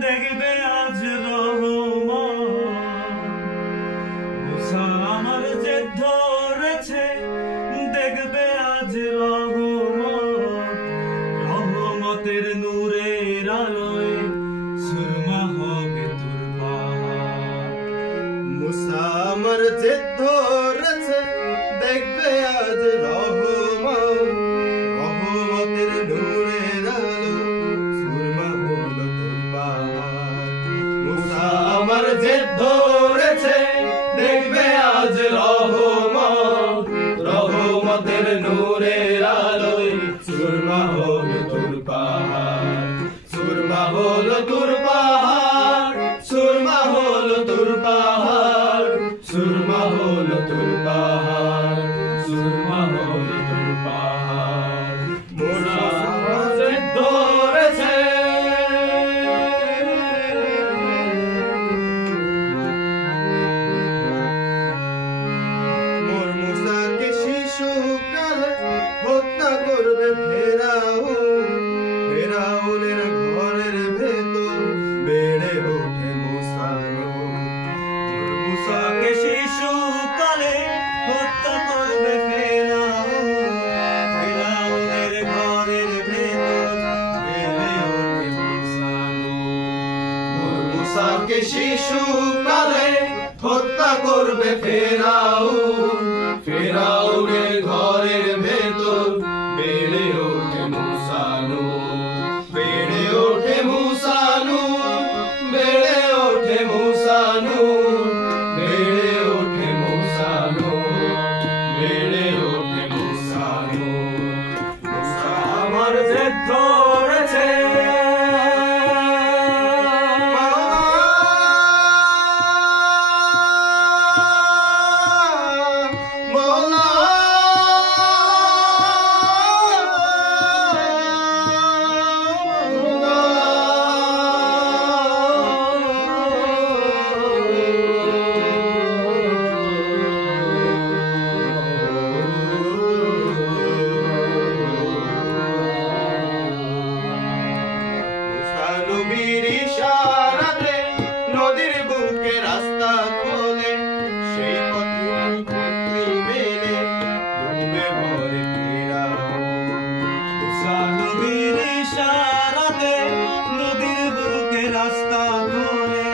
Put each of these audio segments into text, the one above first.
দেখবে আজ রহমান মুসা আমার যে ধরেছে দেখবে আজ রহমান রহমতের নূরের আলোয় সুরমা হবে তোর পাহাড় মুসা আমার যে ধরেছে দেখবে আজ রহমান রহমতের নূরের আলো সুরমা হলো তোর পাহাড় মুসা আমার যে ধরেছে দেখবে আজ রহমান রহমতের নূরের আলোয় সুরমা হলো তোর পাহাড় সুরমা হলো তোর পাহাড় সুরমা হলো তোর পাহাড় সুরমা হলো তোর পাহাড় সুরমা হলো তোর পাহাড় মুসা যে ধরেছে মোর মুসাকে শিশুকালে হত্যা করবে ফেরাউনের ঘরের ভেতর বেড়ে ওঠে মুসা মুসাকে শিশুকালে হত্যা করবে ফেরাউনের ঘরের ভেতর বেড়ে ওঠে মুসা মোর মুসাকে শিশুকালে হত্যা করবে ফেরাউনের ঘরের ভেতর বেড়ে ওঠে মুসা বেড়ে ওঠে মুসা বেড়ে ওঠে মুসা বেড়ে ওঠে মুসা বেড়ে ওঠে মুসা মুসা আমার যে ধরেছে নবীর ইশারাতে নদীর বুকে রাস্তা খোলে সেই পথে মুক্তি মেলে ডুবে মরে মুসা নবীর ইশারাতে নদীর বুকে রাস্তা খোলে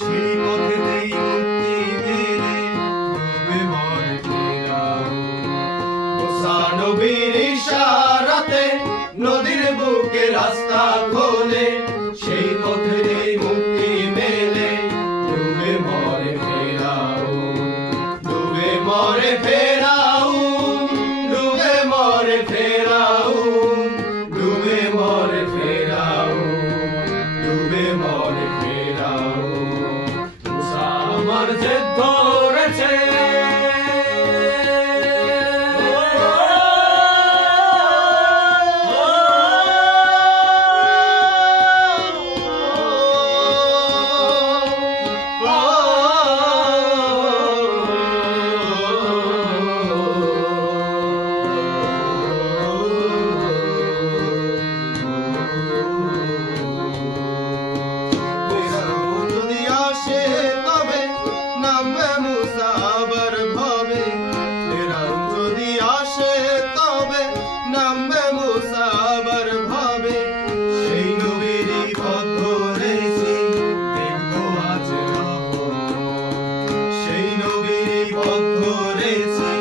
সেই পথেই মুক্তি মেলে ডুবে মরে মুসা নবীর ইশারাতে নদীর বুকে রাস্তা খোলে সেই পথেই মুক্তি মেলে ডুবে মরে ডুবে মরে ডুবে মরে ডুবে মরে ডুবে মরে মুসা আমার যে ধরেছে নামবে মুসা আবার ভাবে সেই নবীরই পথ ধরেছি দেখবো আজ সেই নবীরই পথ ধরেছি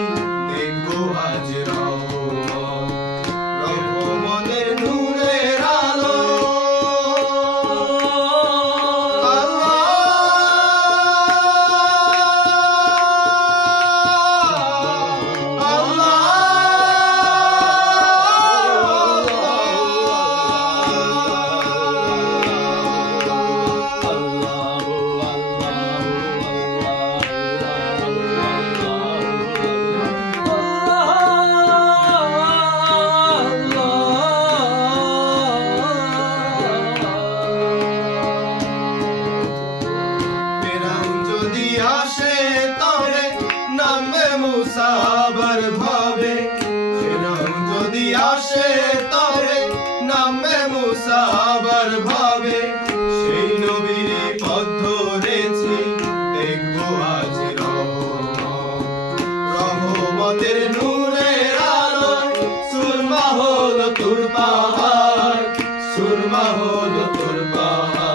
দেখবো আজ রহমানের নূরের আলো মুসা আবার ভাবে ফিরাউন যদি আসে তবে নামবে মুসা আবার ভাবে সেই সহজ তোর পাহাড়